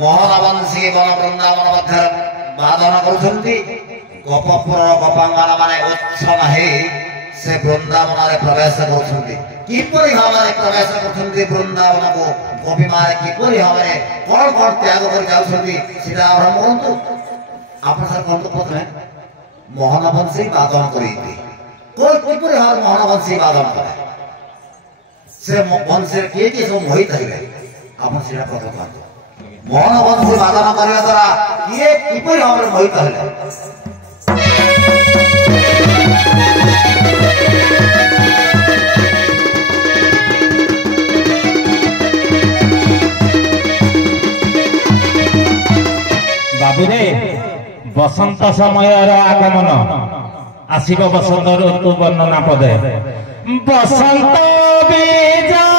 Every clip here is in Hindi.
मोहनवंशी बन वृंदावन मध्य बादन करुछंती गोपपुर गोपांगन माने उत्सव हे से वृंदावन रे प्रवेश करुछंती किपरि भाबरे प्रवेश करुछंती वृंदावन को गोपी माने किपरि भाबरे कोन कोन त्याग कर जाउछंती सीधा आरंभ करंतु आपण सर कोन प्रथमे मोहनवंशी बादन करिती कोन किपरि भाबरे मोहनवंशी बादन करे से वंशी के सब मोहित हेले आपण सीधा प्रथम कहतो मोहनवंशी बादन करने द्वारा किए किपरि भाबरे मोहित हेले बाबुरे बसंत समय आगमन आसिब बसंत ऋतु वर्णना पदे बसंत विजय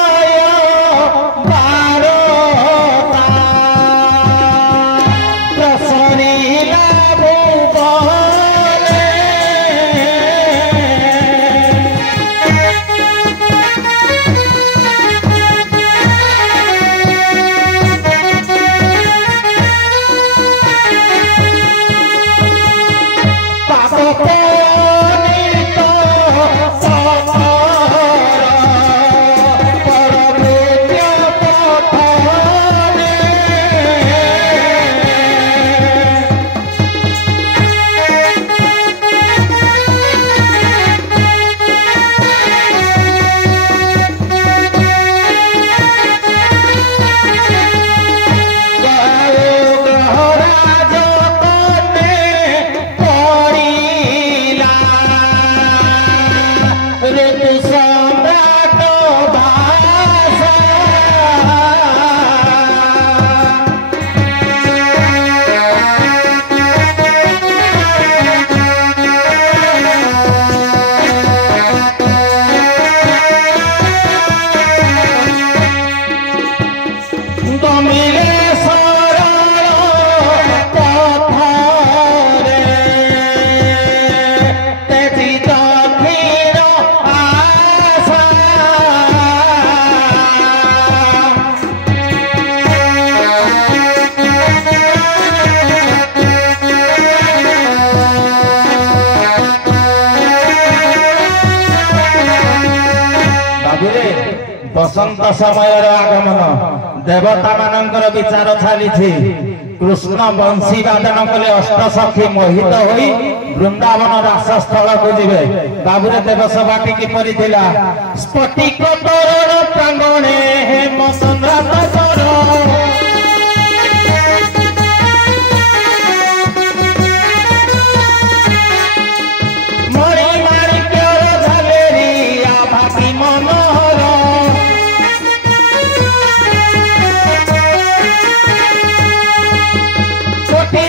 बसंत समय आगमन देवता मानकर विचार चली कृष्ण बंशी वादन कले अष्टसखी मोहित होई वृंदावन रासस्थल को जीवे बाबुरे देवसभाटी किपरि थिला स्फटिक तोरण प्रांगणे हेमचंद्र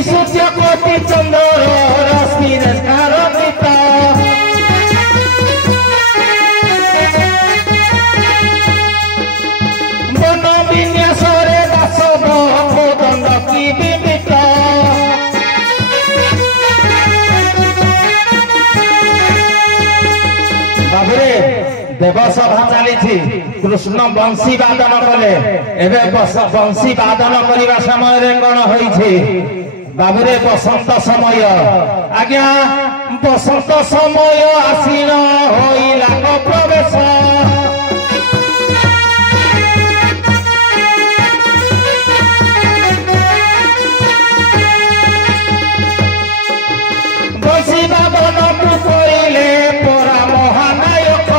सूर्य कोटि चंद्र रश्मि वन विन्यास दासव दंड की विमित बाबुरे देवसभा चली कृष्ण बंशी वादन कले एबे बंशी वादन करने समय कौन होइछि बाबुरे बसंत समय आज्ञा बसंत समय आसीन होइला प्रवेश बंशी वादन करिले परा महानायक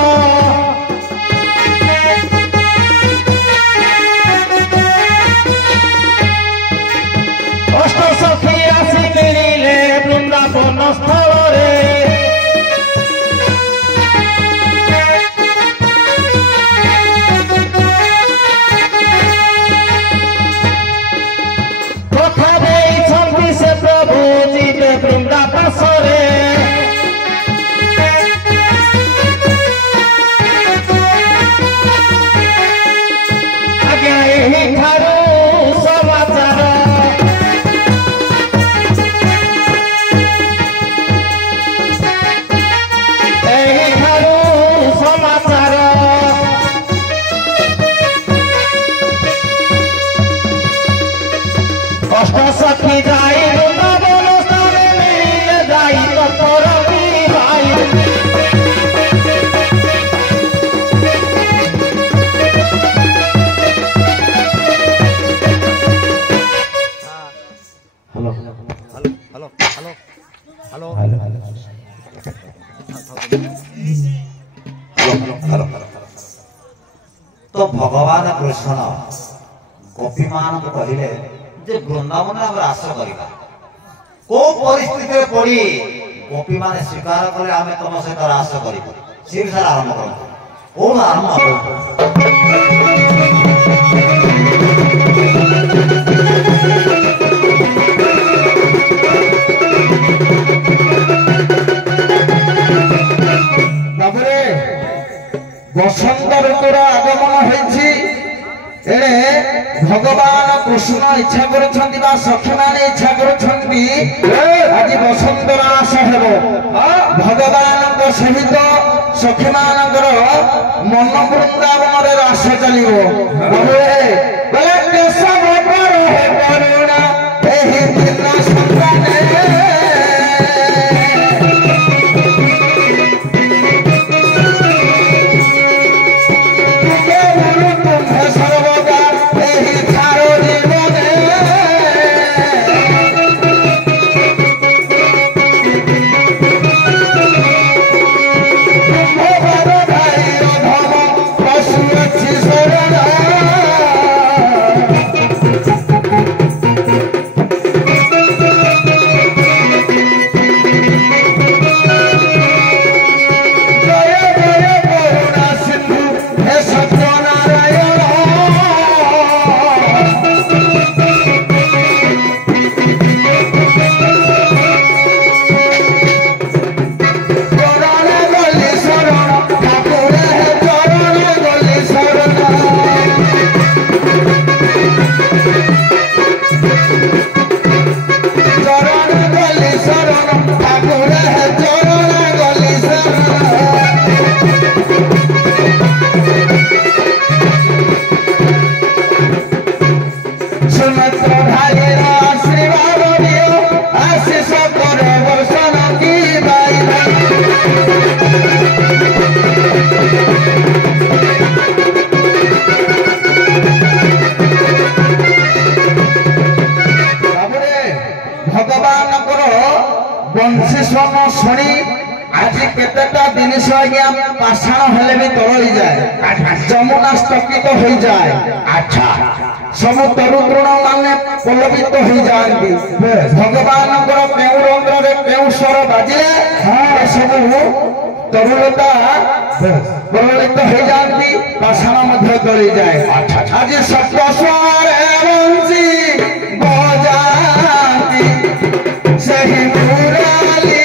अष्टसखी आसी मिलिले वृंदावन स्थल कथा देइछन्ति से प्रभु जीवे वृंदावासरे आज्ञा एही ठारू समाचार কষ্ট সখী যাই বৃন্দাবন স্থানে মিলিলে যাই তৎপর ভাই হ্যালো হ্যালো হ্যালো হ্যালো তো ভগবান কৃষ্ণ গোপী ମାନଙ୍କୁ କହିଲେ ଯେ ବୃନ୍ଦାବନରେ ଆମେ ରାସ କରିବା କୋଉ ପରିସ୍ଥିତିରେ ପଡି ଗୋପୀ ମାନେ ସ୍ୱୀକାର କଲେ ଆମେ ତମ ସହିତ ରାସ କରିବୁ ସେ ବିଷୟରେ ଆରମ୍ଭ କରନ୍ତୁ କୋଉ ଆରମ୍ଭ ତାପରେ ବସନ୍ତ ଋତୁର ଆଗମନ ହେଇଛି ଏଣେ ଭଗବାନ କୃଷ୍ଣ ଇଚ୍ଛା କରୁଛନ୍ତି ବା ସଖୀମାନେ ଇଚ୍ଛା କରୁଛନ୍ତି ଆଜି ବସନ୍ତ ରାସ ହେବ ଭଗବାନଙ୍କ ସହିତ ସଖୀମାନଙ୍କର ମନ ବୃନ୍ଦାବନରେ ରାସ ଚାଲିବ କରୁଣା ଏହି ଦିନ ସନ୍ତାନେ ଶୁଣି ଆଜି କେତେଟା ଜିନିଷ ଆଜ୍ଞା ପାଷାଣ ହେଲେ ବି ତରଳି ଯାଏ ଯମୁନା ସ୍ତକିତ ହୋଇଯାଏ ଆଚ୍ଛା ସବୁ ତରୁତୃଣ ମାନେ ପଲ୍ଲବିତ ହୋଇଯାଆନ୍ତି ଭଗବାନଙ୍କର କେଉଁ ରନ୍ଧ୍ରରେ କେଉଁ ସ୍ୱର ବାଜିଲେ ଏସବୁ ତରୁଳତା ପ୍ରବଳିତ ହେଇଯାଆନ୍ତି ପାଷାଣ ମଧ୍ୟ ତରଳିଯାଏ ଆଜି ସପ୍ତ ସ୍ୱରରେ ବଂଶୀ ବଜାନ୍ତି ସେହି ମୁରଲି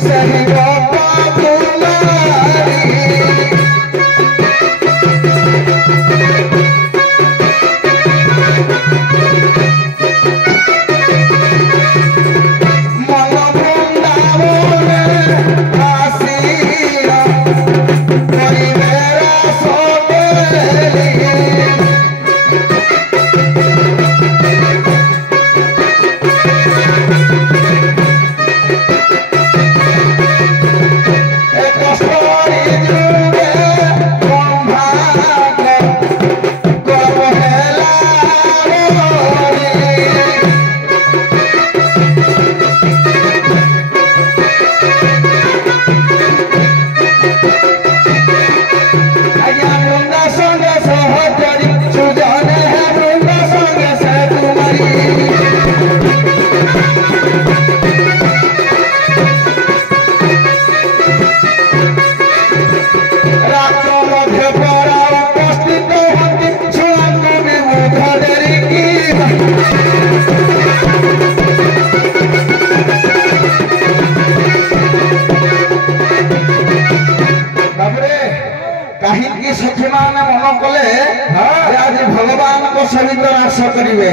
Say कले आज भगवान को सहित रास करिवे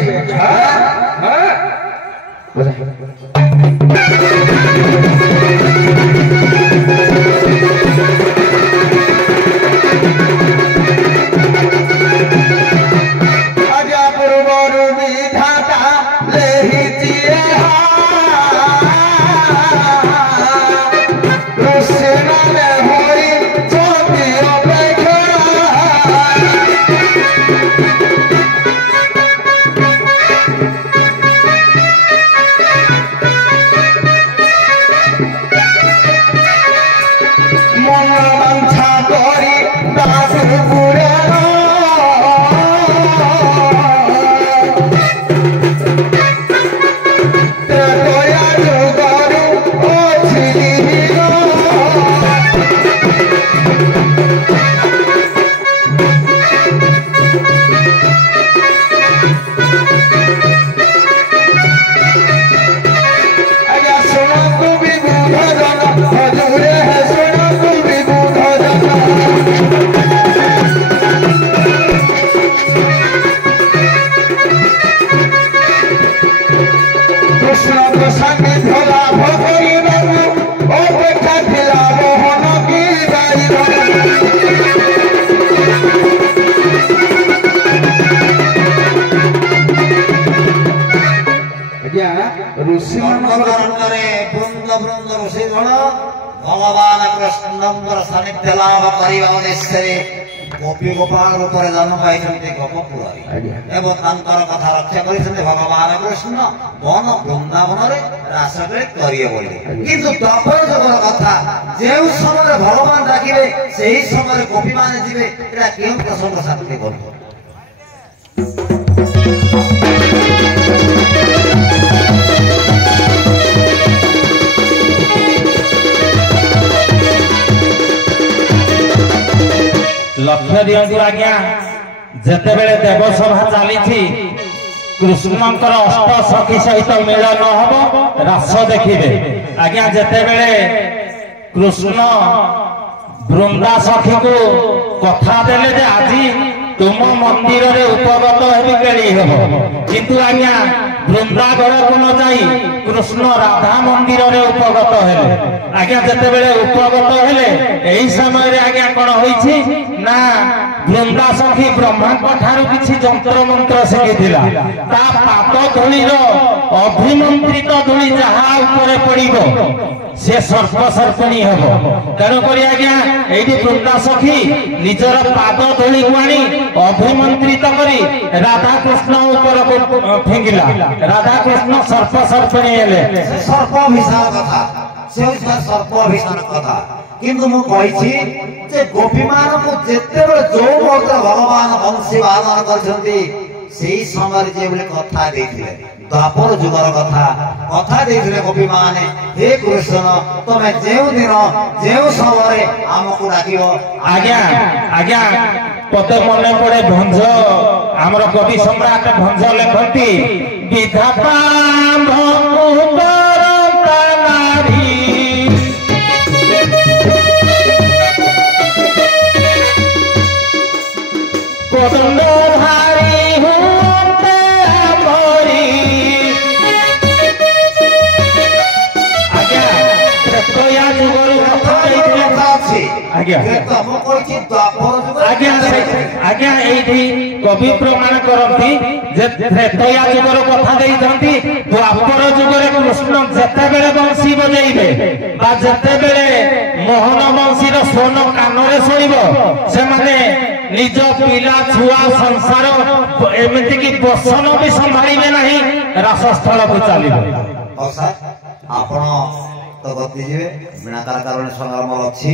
भगवान कृष्णंकर सानिध्य लाभ करने उद्देश्य गोपी गोपाल रूप में जन्म पाई गोपपुरी एवं कथा रक्षा कर भगवान कृष्ण वन वृंदावन रास करेंगे किंतु द्वापर जुगर कथा जो समय भगवान डाके से ही समय गोपी मैंने जी क्यों प्रसंग साथी कर लक्ष्य दियंतु आज्ञा जेते बेले देवसभा चली कृष्णंकर अष्ट सखी सहित मिलन हम रास देखिबे आज्ञा जेते बेले कृष्ण वृंदा सखी को कथा देले जे आजी तुम मंदिर रे उपगत हेबी केली हेबो किंतु आज्ञा वृंदावन को न जाई कृष्ण राधा मंदिर रे उपगत हेले आज्ञा जेते बेले उपगत हेले एही समय रे आज्ञा कोन होईछि ना वृंदा सखी ब्रह्मा को ठारू किछि जंत्र मंत्र शिखिथिला ता पाद धूलिर अभिमंत्रित धूली जहा ऊपर पड़िबो से सर्प सर्पणी हेबो तेणु करी आज्ञा एठी वृंदा सखी निजर पाद धूली को आनी अभिमंत्रित करी राधा कृष्ण ऊपर फेंगिला राधा कृष्ण सर्प सर्पणी हेले सर्प विशाल कथा से सर्प विशाल कथा किंतु मु कहिछि जे गोपी मान को जेते बेले जो मुहूर्त भगवान वंशी वाहन करछंती सेही समय जे बोले कथा देथिले द्वापर जुगर कथा देथिले गोपी माने हे कृष्ण तमे जेउ दिन जेउ समय हमकु डाकियो आज्ञा आज्ञा पते मने पड़े भंज हमर कवि सम्राट भंज लेखंती विधाता भकुंडरता नारी कोदंड धारी हुते हमरी आज्ञा प्रतया जुगर कथा देथिले अछि आज्ञा तो हम कहिछि द्वापर जुगर आज्ञा आज्ञा एठी कवि प्रमाण करती जे त्रेतया जुगर कथा देइथंती द्वापर जुगरे कृष्ण जेते बेले बंशी बजेइबे बा जेते बेले मोहन बंशीर स्वन कानरे सुनिबो से माने निज पिला छुआ संसार एमिति की बसन भी संभाळिबे नाही रासस्थल को चलिबे और सर आपण तो गति जे बिना तार कारण संग्राम अछि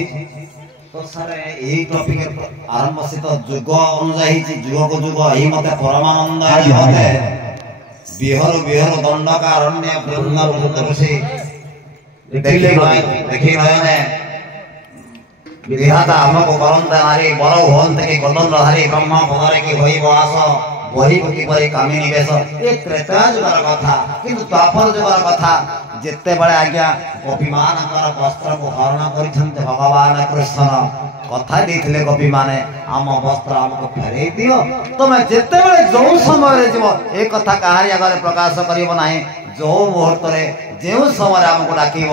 तो सर यही टॉपिक आरंभ से तो जुग अनुଯାयी जुग को जुग ही मते परमानंद होते बिहर बिहर दंडकारण्य वृंदावन ऋषि देखी नयने विधाता हमको करंत नारी बर होन्ते कि गदन धारी ब्रह्म पदरे कि होइब आस ବହି କିପରି କାମିନୀ ବେଶ ଏ ତ୍ରେତା ଯୁଗର କଥା। କିନ୍ତୁ ଦ୍ୱାପର ଯୁଗର କଥା ଯେତେବେଳେ ଆଜ୍ଞା ଗୋପୀମାନଙ୍କର ବସ୍ତ୍ରକୁ ହରଣ କରିଛନ୍ତି ଭଗବାନ କୃଷ୍ଣ କଥା ଦେଇଥିଲେ ଗୋପୀମାନେ ଆମ ବସ୍ତ୍ର ଆମକୁ ଫେରେଇ ଦିଅ। ତମେ ଯେତେବେଳେ ଯୋଉ ସମୟରେ ଯିବ ଏ କଥା କାହାରି ଆଗରେ ପ୍ରକାଶ କରିବ ନାହିଁ। ଯୋଉ ମୁହୂର୍ତ୍ତରେ ଯେଉଁ ସମୟରେ ଆମକୁ ଡାକିବ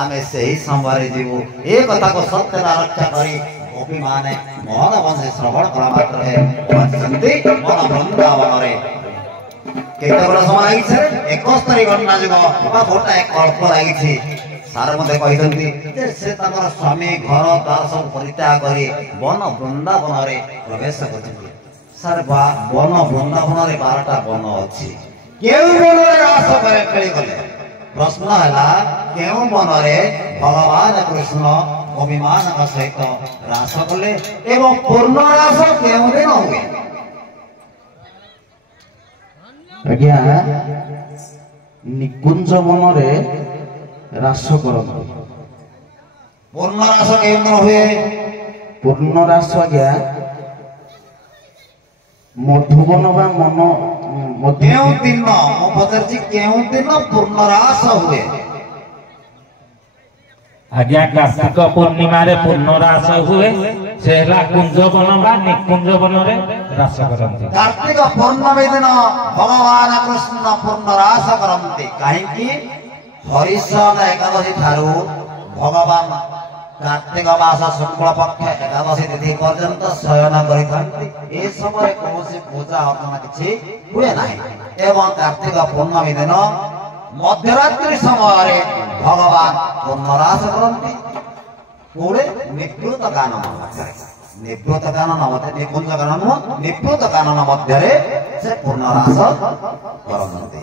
ଆମେ ସେହି ସମୟରେ ଯିବୁ। ଏ କଥାକୁ ସତ୍ୟର ରକ୍ଷା କରି ଗୋପୀମାନେ ମୋହନ ବଂଶୀ ଶ୍ରବଣ କଲା ମାତ୍ରେ ପହଞ୍ଚିଛନ୍ତି ମନ ବୃନ୍ଦାବନରେ। କେତେ ବଡ଼ ସମୟ ଲାଗିଛି? 71 ଘଣ୍ଟା ଯୁଗ ବା ଗୋଟାଏ କଳ୍ପ ଲାଗିଛି। ସାର ମଧ୍ୟ କହିଛନ୍ତି ଯେ ସେ ତାଙ୍କର ସ୍ୱାମୀ ଘର ଦ୍ୱାର ସବୁ ପରିତ୍ୟାଗ କରି ବନ ବୃନ୍ଦାବନରେ ପ୍ରବେଶ କରିଛନ୍ତି। ସାର୍ ବନ ବୃନ୍ଦାବନରେ 12ଟା ବନ ଅଛି। କେଉଁ ବନରେ ରାସ ଖେଳି ଗଲେ? ପ୍ରଶ୍ନ ହେଲା କେଉଁ ବନରେ ଭଗବାନ କୃଷ୍ଣ ଗୋପୀମାନଙ୍କ ସହିତ ରାସ କଲେ ଏବଂ ପୂର୍ଣ୍ଣ ରାସ କେଉଁ ଦିନ ହୁଏ? ଆଜ୍ଞା ନିକୁଞ୍ଜ ବନରେ ରାସ କରନ୍ତି। ପୂର୍ଣ୍ଣ ରାସ କେଉଁ ଦିନ ହୁଏ? ପୂର୍ଣ୍ଣ ରାସ ଆଜ୍ଞା ମଧୁବନ ବା କେଉଁ ଦିନ? ମୁଁ ପଚାରୁଛି କେଉଁ ଦିନ ପୂର୍ଣ୍ଣ ରାସ ହୁଏ? ଆଜ୍ଞା କାର୍ତ୍ତିକ ପୂର୍ଣ୍ଣିମାରେ ପୂର୍ଣ୍ଣ ରାସ ହୁଏ। ସେ ହେଲା କୁଞ୍ଜବନ ବା ନିକୁଞ୍ଜ ବନରେ ରାସ କରନ୍ତି। କାର୍ତ୍ତିକ ପୂର୍ଣ୍ଣମୀ ଦିନ ଭଗବାନ କୃଷ୍ଣ ପୂର୍ଣ୍ଣ ରାସ କରନ୍ତି। କାହିଁକି? ହରିଶନ ଏକାଦଶୀ ଠାରୁ ଭଗବାନ କାର୍ତ୍ତିକ ମାସ ଶୁକ୍ଳ ପକ୍ଷ ଏକାଦଶୀ ତିଥି ପର୍ଯ୍ୟନ୍ତ ଶୟନ କରିଥାନ୍ତି। ଏ ସମୟରେ କୌଣସି ପୂଜା ଅର୍ଚ୍ଚନା କିଛି ହୁଏ ନାହିଁ ଏବଂ କାର୍ତ୍ତିକ ପୂର୍ଣ୍ଣମୀ ଦିନ ମଧ୍ୟରାତ୍ରି ସମୟରେ ଭଗବାନ ପୂର୍ଣ୍ଣ ରାସ କରନ୍ତି। କୋଉଠି? ନିବୃତ କାନନ ମଧ୍ୟରେ। ନିବୃତ କାନନ ମଧ୍ୟରେ ନିକୁଞ୍ଜ କାନନ ନୁହଁ, ନିବୃତ କାନନ ମଧ୍ୟରେ ସେ ପୂର୍ଣ୍ଣ ରାସ କରନ୍ତି।